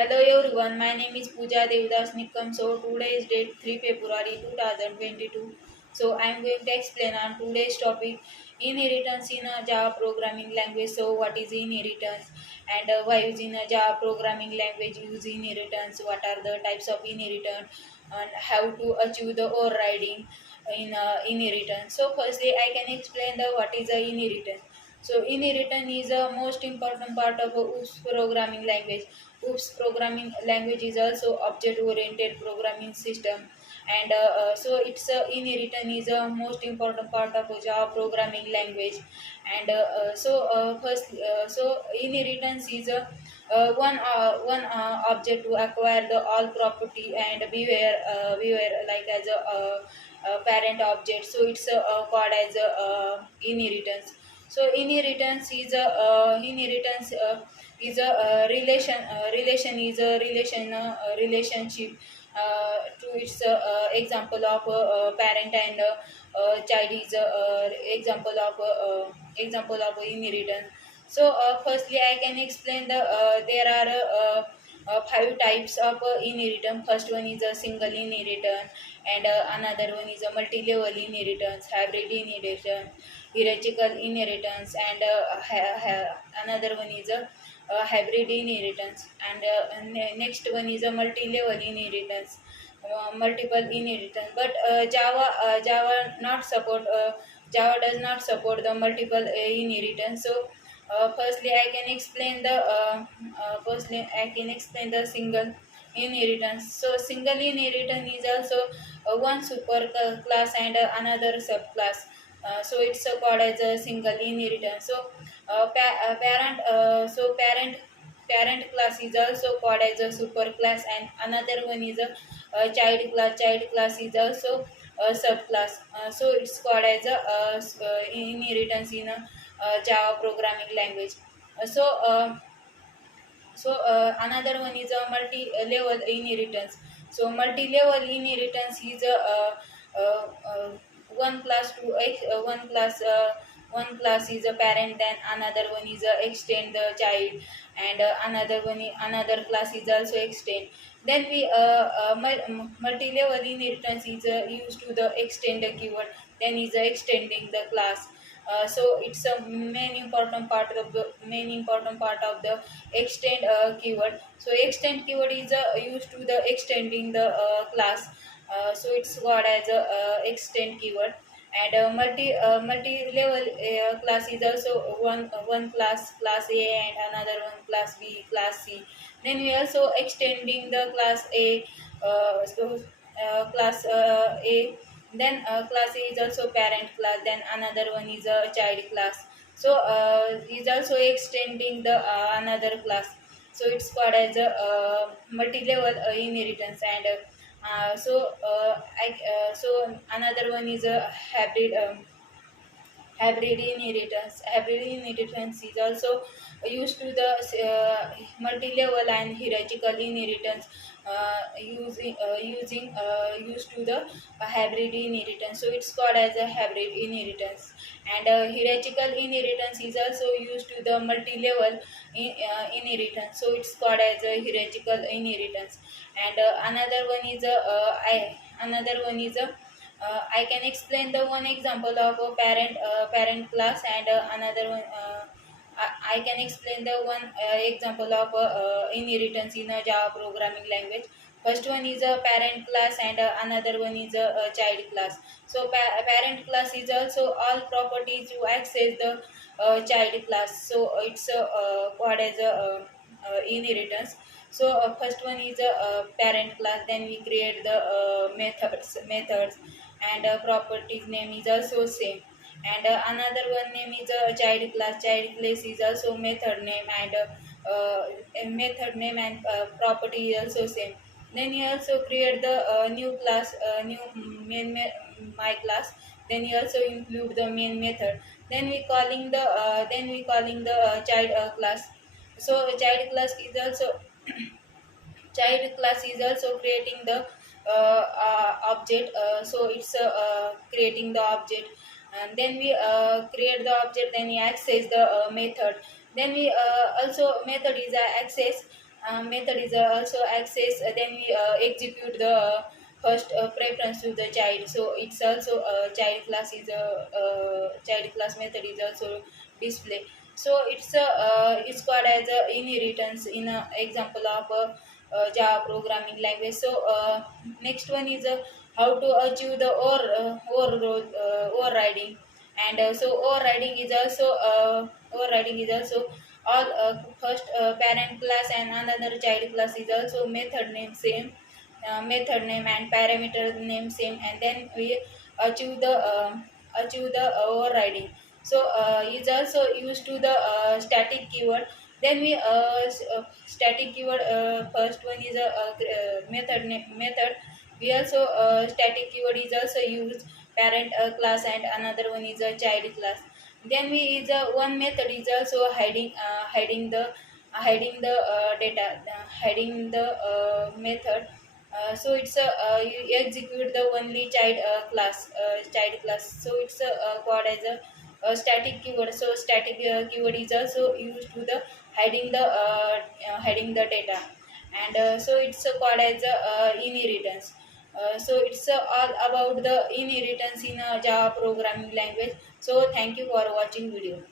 Hello everyone, my name is Pooja Devdas Nikam. So today is date 3 February 2022. So I am going to explain on today's topic inheritance in a Java programming language. So what is inheritance and why using a Java programming language use inheritance? What are the types of inheritance and how to achieve the overriding in inheritance? So firstly I can explain the what is a inheritance. So inheritance is a most important part of a OOPS programming language. OOPS programming language is also object-oriented programming system, and so it's inheritance is a most important part of a Java programming language. And so inheritance is a one object to acquire the all property and beware like as a parent object. So it's called as a inheritance. So inheritance is a relation is a relationship to its example of parent and child is example of inheritance. So firstly I can explain there are five types of inheritance. First one is a single inheritance, and another one is a multi-level inheritance, hybrid inheritance, hierarchical inheritance, and another one is a hybrid inheritance, and next one is a multi-level inheritance, multiple inheritance. But Java not support Java does not support the multiple inheritance. So firstly I can explain the single inheritance. So single inheritance is also one super class and another subclass. So it's called as a single inheritance. So parent class is also called as a super class, and another one is a child class. Child class is also a subclass. So it's called as a inheritance in a Java programming language. Uh, so uh, another one is a multi-level inheritance. So multi-level inheritance is a one class to one class is a parent, then another one is a extend the child, and another class is also extend. Then we multi-level inheritance is used to the extend the keyword, then is extending the class. So it's a main important part of the extend keyword. So extend keyword is used to the extending the class. So it's called as a extend keyword. And multi level class is also one class A, and another one class B, class C. Then we also extending the class A. Class A, then class A is also parent class, then another one is a child class. So is also extending the another class. So it's called as a multi-level inheritance. And so another one is a hybrid inheritance is also used to the multi-level and hierarchical inheritance, used to the hybrid inheritance. So it's called as a hybrid inheritance. And hierarchical inheritance is also used to the multi-level inheritance. So it's called as a hierarchical inheritance. And another one is a I can explain the one example of a parent class, and another one. I can explain the one example of inheritance in a Java programming language. First one is a parent class, and another one is a child class. So parent class is also all properties to access the child class. So it's called as a inheritance. So first one is a parent class. Then we create the methods, and properties name is also same. And another one name is a child class. Child class is also method name, and method name and property is also same. Then you also create the new class, new my class. Then you also include the main method. Then we calling the child class. So child class is also child class is also creating the object. So it's creating the object, and then we create the object, then we access the method. Then we also method is access method is also access, then we execute the first preference to the child. So it's also child class is a child class method is also display. So it's called as a inheritance in a example of Java programming language. So next one is how to achieve the overriding. And so overriding is also all first parent class and another child class is also method name same, method name and parameter name same, and then we achieve the overriding. So is also used to the static keyword. Then we static keyword, first one is a method name method. We also static keyword is also used parent class and another one is a child class. Then we is a one method is also hiding the data, hiding the method. So it's a you execute the only child class. So it's called as a static keyword. So static keyword is also used to the hiding the data. And so it's called as inheritance. So it's all about the inheritance in a Java programming language. So thank you for watching video.